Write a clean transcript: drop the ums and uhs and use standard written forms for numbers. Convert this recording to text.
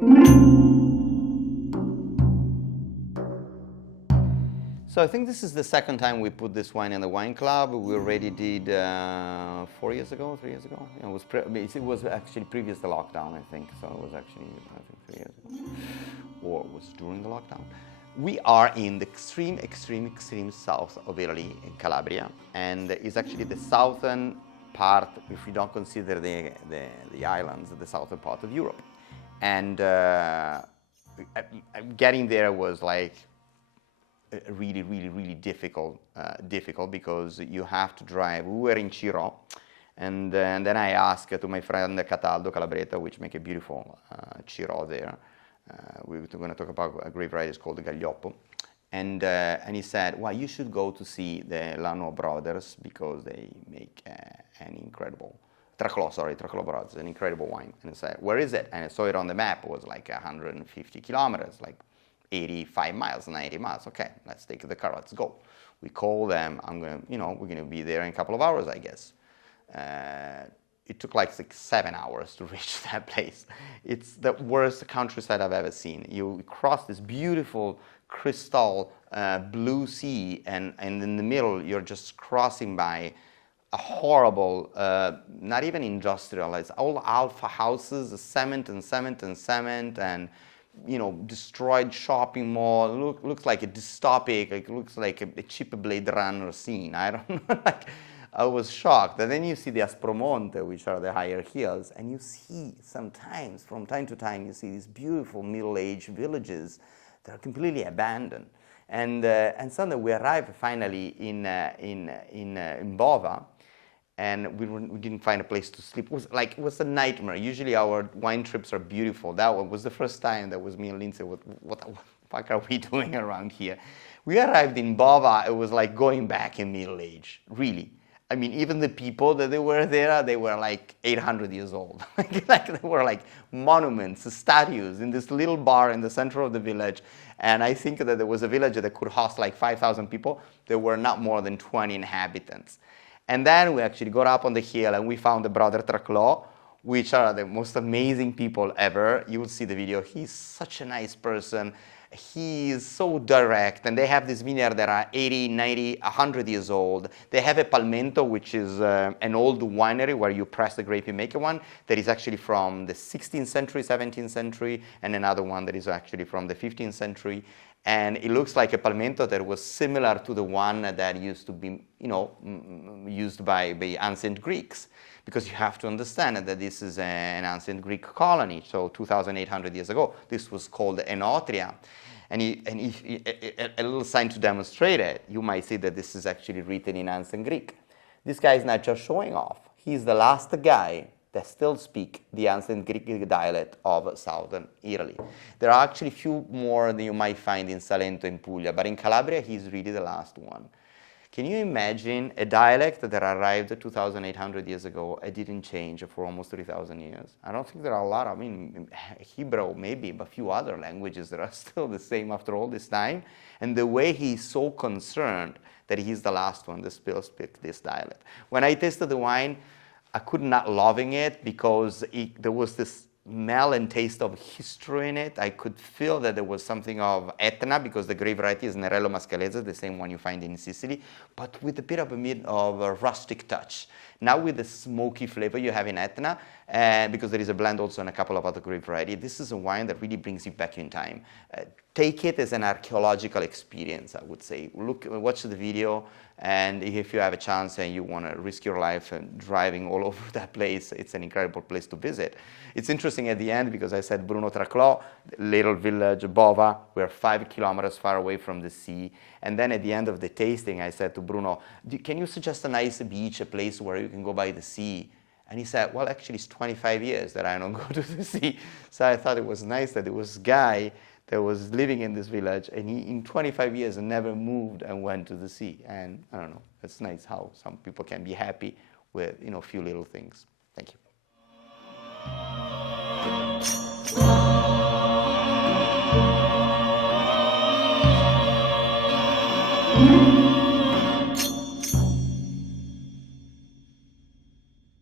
So I think this is the second time we put this wine in the wine club. We already did 4 years ago, 3 years ago. It was actually previous to lockdown, I think. So it was actually, I think, 3 years ago. Or it was during the lockdown. We are in the extreme south of Italy, in Calabria. And it's actually the southern part, if you don't consider the islands, the southern part of Europe. And getting there was like, really difficult because you have to drive. We were in Ciro, and then I asked to my friend Cataldo Calabretta, which make a beautiful Ciro there. We were going to talk about a grape variety called the Gaglioppo, and he said, well, you should go to see the Lanò brothers because they make an incredible Traclò brothers, an incredible wine. And I said, where is it? And I saw it on the map. It was like 150 kilometers, like 85 miles, 90 miles. Okay, let's take the car, let's go. We call them, we're gonna be there in a couple of hours, I guess. It took like 7 hours to reach that place. It's the worst countryside I've ever seen. You cross this beautiful crystal blue sea, and in the middle, you're just crossing by a horrible, not even industrial, it's all alpha houses, cement, and destroyed shopping mall. Looks like a dystopic. It looks like a cheap Blade Runner scene. I don't know. I was shocked. And then you see the Aspromonte, which are the higher hills, and you see sometimes, from time to time, you see these beautiful middle-aged villages that are completely abandoned. And suddenly we arrived finally in Bova. And we didn't find a place to sleep. It was a nightmare. Usually our wine trips are beautiful. That one was the first time that was me and Lindsay, what the fuck are we doing around here? We arrived in Bova, it was like going back in Middle Age, really. I mean, even the people that they were there, they were like 800 years old. They were like monuments, statues in this little bar in the center of the village. And I think that there was a village that could host like 5,000 people. There were not more than 20 inhabitants. And then we actually got up on the hill and we found the brother Traclò, which are the most amazing people ever. You will see the video. He's such a nice person. He is so direct. And they have this vineyard that are 80, 90, 100 years old. They have a Palmento, which is an old winery where you press the grape, you make one, that is actually from the 16th century, 17th century, and another one that is actually from the 15th century. And it looks like a Palmento that was similar to the one that used to be, used by the ancient Greeks. Because you have to understand that this is an ancient Greek colony. So 2,800 years ago, this was called Enotria. And if a little sign to demonstrate it, you might see that this is actually written in ancient Greek. This guy is not just showing off. He's the last guy that still speak the ancient Greek dialect of southern Italy. There are actually few more than you might find in Salento and Puglia, but in Calabria, he's really the last one. Can you imagine a dialect that arrived 2,800 years ago and didn't change for almost 3,000 years? I don't think there are a lot. I mean, Hebrew maybe, but a few other languages that are still the same after all this time. And the way he's so concerned that he's the last one that still speaks this dialect. When I tasted the wine, I could not loving it because there was this smell and taste of history in it. I could feel that there was something of Etna because the grape variety is Nerello Mascalese, the same one you find in Sicily, but with a bit of a rustic touch. Now with the smoky flavor you have in Etna, because there is a blend also in a couple of other grape varieties, this is a wine that really brings you back in time. Take it as an archaeological experience, I would say. Watch the video, and if you have a chance and you want to risk your life and driving all over that place, it's an incredible place to visit. It's interesting at the end because I said Bruno Traclò, little village, Bova, we're 5 kilometers far away from the sea. And then at the end of the tasting, I said to Bruno, can you suggest a nice beach, a place where you can go by the sea? And he said, well, actually, it's 25 years that I don't go to the sea. So I thought it was nice that there was a guy that was living in this village, and he, in 25 years, never moved and went to the sea. And I don't know, it's nice how some people can be happy with, a few little things. Thank you.